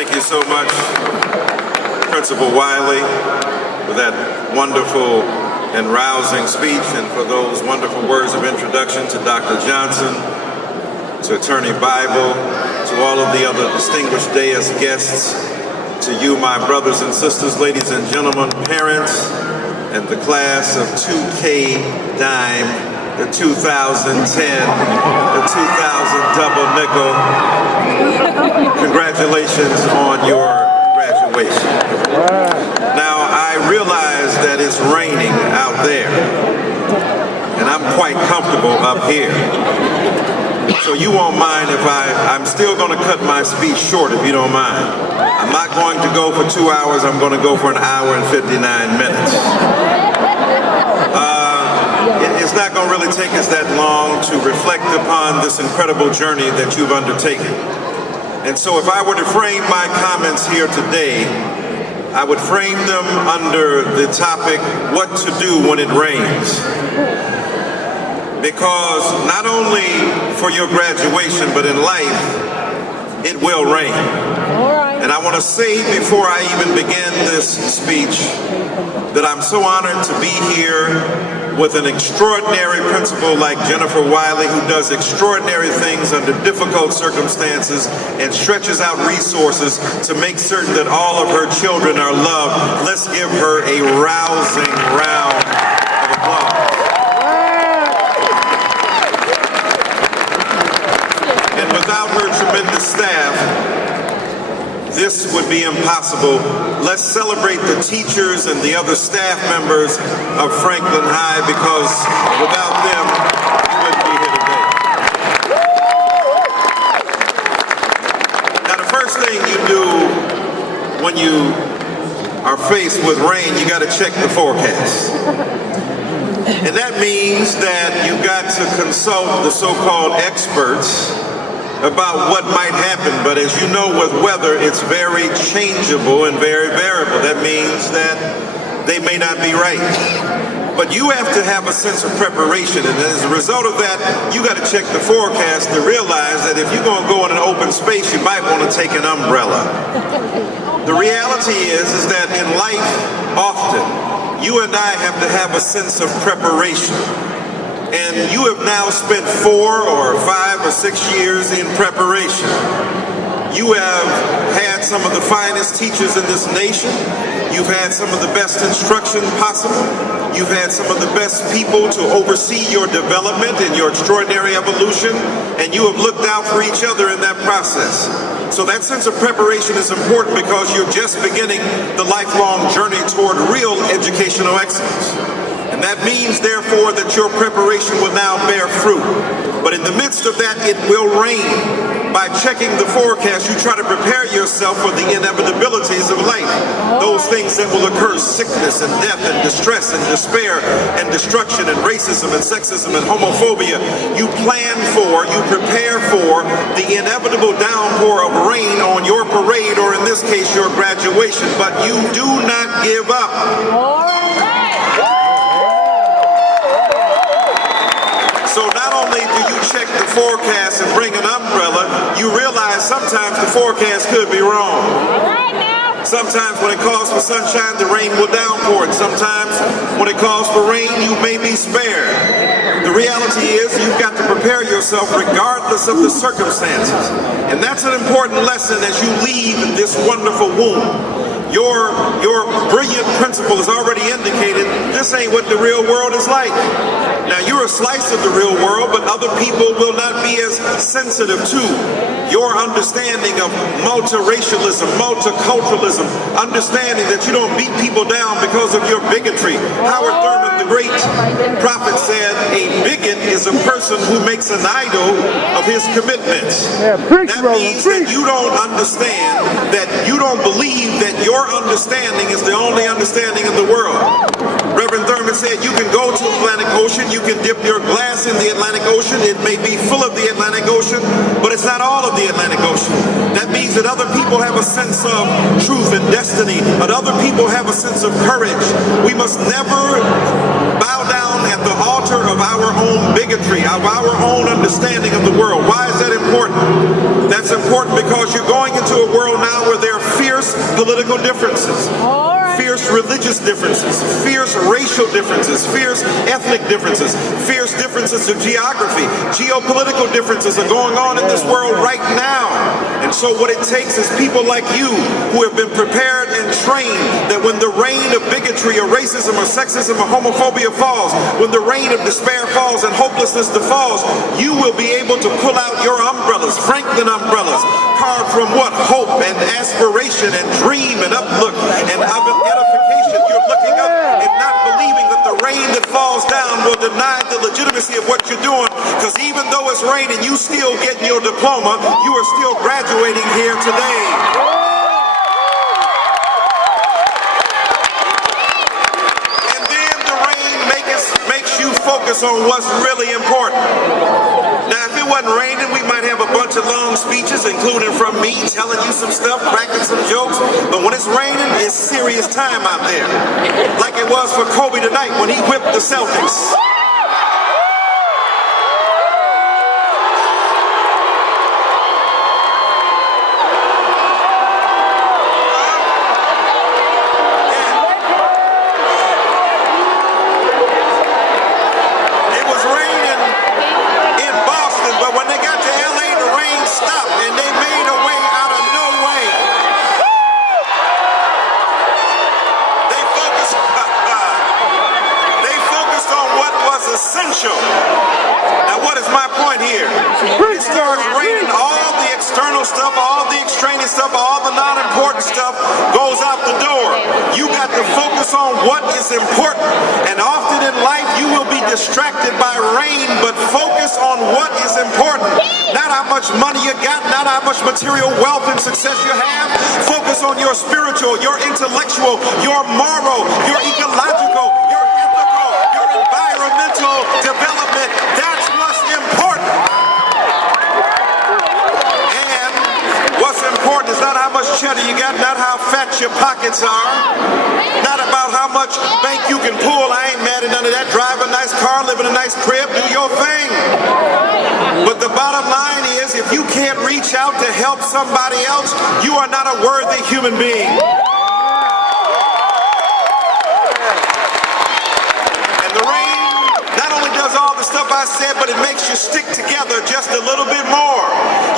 Thank you so much, Principal Wiley, for that wonderful and rousing speech, and for those wonderful words of introduction to Dr. Johnson, to Attorney Bible, to all of the other distinguished dais guests, to you, my brothers and sisters, ladies and gentlemen, parents, and the class of 2K Dime, the 2010, the 2000 double nickel. Congratulations on your graduation. Now, I realize that it's raining out there, and I'm quite comfortable up here. So you won't mind if I'm still going to cut my speech short, if you don't mind. I'm not going to go for 2 hours, I'm going to go for an hour and 59 minutes. It's not going to really take us that long to reflect upon this incredible journey that you've undertaken. And so if I were to frame my comments here today, I would frame them under the topic, what to do when it rains. Because not only for your graduation, but in life, it will rain. And I want to say before I even begin this speech that I'm so honored to be here with an extraordinary principal like Jennifer Wiley, who does extraordinary things under difficult circumstances and stretches out resources to make certain that all of her children are loved. Let's give her a rousing round of applause. And without her tremendous staff, this would be impossible. Let's celebrate the teachers and the other staff members of Franklin High, because without them, we wouldn't be here today. Now, the first thing you do when you are faced with rain, you got to check the forecast. And that means that you've got to consult the so-called experts about what might happen. But as you know, with weather, it's very changeable and very variable. That means that they may not be right. But you have to have a sense of preparation, and as a result of that, you got to check the forecast to realize that if you're going to go in an open space, you might want to take an umbrella. The reality is that in life, often, you and I have to have a sense of preparation. And you have now spent 4 or 5 or 6 years in preparation. You have had some of the finest teachers in this nation. You've had some of the best instruction possible. You've had some of the best people to oversee your development and your extraordinary evolution. And you have looked out for each other in that process. So that sense of preparation is important because you're just beginning the lifelong journey toward real educational excellence. And that means, therefore, that your preparation will now bear fruit. But in the midst of that, it will rain. By checking the forecast, you try to prepare yourself for the inevitabilities of life. Those things that will occur, sickness and death and distress and despair and destruction and racism and sexism and homophobia. You plan for, you prepare for the inevitable downpour of rain on your parade, or in this case, your graduation. But you do not give up. So not only do you check the forecast and bring an umbrella, you realize sometimes the forecast could be wrong. Sometimes when it calls for sunshine, the rain will downpour. And sometimes when it calls for rain, you may be spared. The reality is you've got to prepare yourself regardless of the circumstances. And that's an important lesson as you leave this wonderful womb. Your brilliant principal has already indicated this ain't what the real world is like. Now, you're a slice of the real world, but other people will not be as sensitive to your understanding of multiracialism, multiculturalism, understanding that you don't beat people down because of your bigotry. Howard Thurman, the great prophet, said a bigot is a person who makes an idol of his commitments. That means that you don't understand, that you don't believe that your understanding is the only understanding in the world. Reverend Thurman said you can go to the Atlantic Ocean, you can dip your glass in the Atlantic Ocean, it may be full of the Atlantic Ocean, but it's not all of the Atlantic Ocean. That means that other people have a sense of truth and destiny, but other people have a sense of courage. We must never bow down at the altar of our own bigotry, of our own understanding of the world. Why is that important? That's important because you're going into a world now where there are political differences, fierce religious differences, fierce racial differences, fierce ethnic differences, fierce differences of geography, geopolitical differences are going on in this world right now. And so what it takes is people like you who have been prepared and trained that when the rain of bigotry or racism or sexism or homophobia falls, when the rain of despair falls and hopelessness falls, you will be able to pull out your umbrellas, Franklin umbrellas, carved from what? Hope and aspiration and dream and uplook and edification. You're looking up and not believing that the rain that falls down will deny the legitimacy of what you're doing, because even though it's raining, you still getting your diploma, you are still graduating here today. And then the rain makes you focus on what's really important. Now, if it wasn't raining, we might have a bunch of long speeches, including from me, telling you some stuff, cracking some jokes. But when it's raining, it's serious time out there. Like it was for Kobe tonight when he whipped the Celtics. Essential. Now, what is my point here? It starts raining, all the external stuff, all the extraneous stuff, all the non-important stuff goes out the door. You got to focus on what is important. And often in life, you will be distracted by rain, but focus on what is important. Not how much money you got, not how much material wealth and success you have. Focus on your spiritual, your intellectual, your moral, your ecological, your ethical, your environmental development. That's what's important. And what's important is not how much cheddar you got, not how fat your pockets are, not about how much bank you can pull. I ain't mad at none of that. Drive a nice car, live in a nice crib, do your thing. But the bottom line is, if you can't reach out to help somebody else, you are not a worthy human being. And the rain not only does all the stuff I said, but it makes you stick together just a little bit more.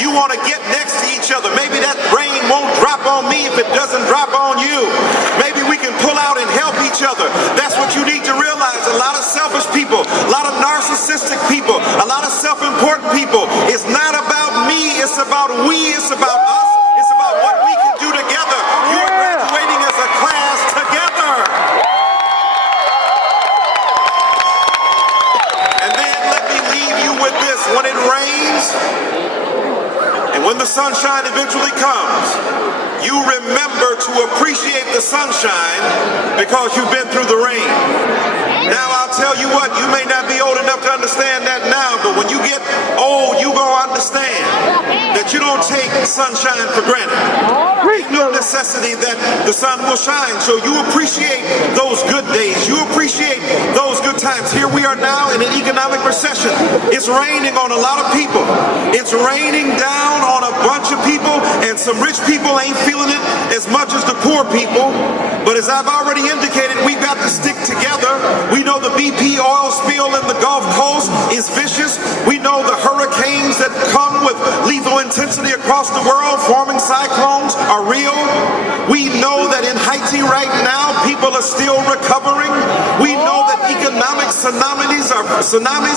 You want to get next to each other. Maybe that rain won't drop on me if it doesn't drop on you. Maybe we can pull out and help each other. That's what you need to realize. A lot of selfish people, a lot of narcissistic people, a lot of self-important people. It's not about me, it's about we, it's about us, it's about what we can do together. You're graduating as a class together. And then let me leave you with this. When it rains, and when the sunshine eventually comes, you remember to appreciate the sunshine because you've been through the rain. Now, I'll tell you what, you may not be old enough to understand that now, but when you get old, you gonna understand that you don't take sunshine for granted. There's no necessity that the sun will shine, so you appreciate those good days. You appreciate those good times. Here we are now in an economic recession. It's raining on a lot of people. It's raining down on a bunch of people, and some rich people ain't feeling it as much as the poor people. But as I've already indicated, we've got to stick together. We know the BP oil spill in the Gulf Coast is vicious. We know the hurricanes that come with lethal intensity across the world, forming cyclones, are real. We know that in Haiti right now, people are still recovering. We know that economic tsunamis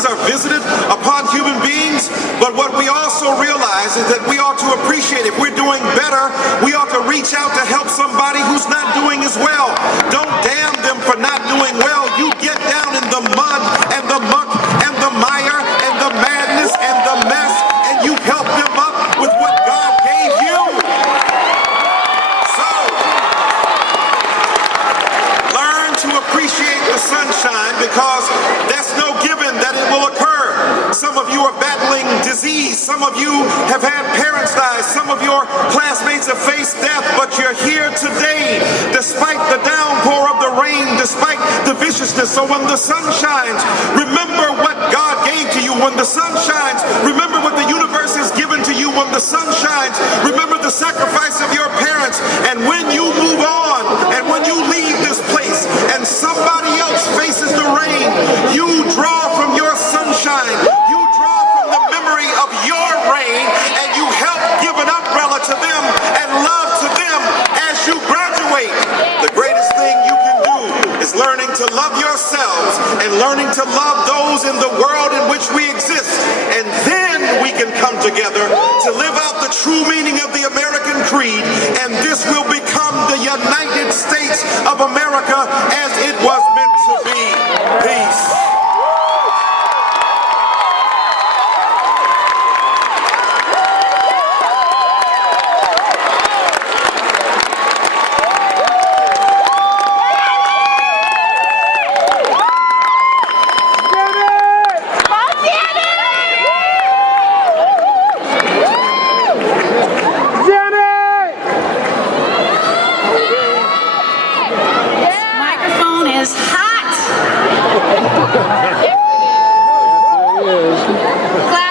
are visited upon human beings. But what we also realize is that we ought to appreciate, if we're doing better, we ought to reach out to help somebody who's not doing as well. Don't damn them for not doing well. You get down in the mud and the muck and the mire and the madness and the mess, and you help them up with what God gave you. So, learn to appreciate the sunshine, because that's no given that it will occur. Some of you are battling disease. Some of you have had parents die. Some of your classmates have faced death, but you're here today despite the downpour of the rain, despite the viciousness. So when the sun shines, remember what God gave to you. When the sun shines, remember what the universe has given given to you when the sun shines. Remember the sacrifice of your parents. And when you move on, and when you leave this place, and somebody else faces the rain, you draw from your sunshine. You draw from the memory of your rain, and you help give an umbrella to them and love to them as you graduate. The greatest thing you can do is learning to love yourselves and learning to love those in the world in which we exist. And then we can come together to live out the true meaning of the American creed, and this will become the United States of America as it was meant to be. Peace. Clap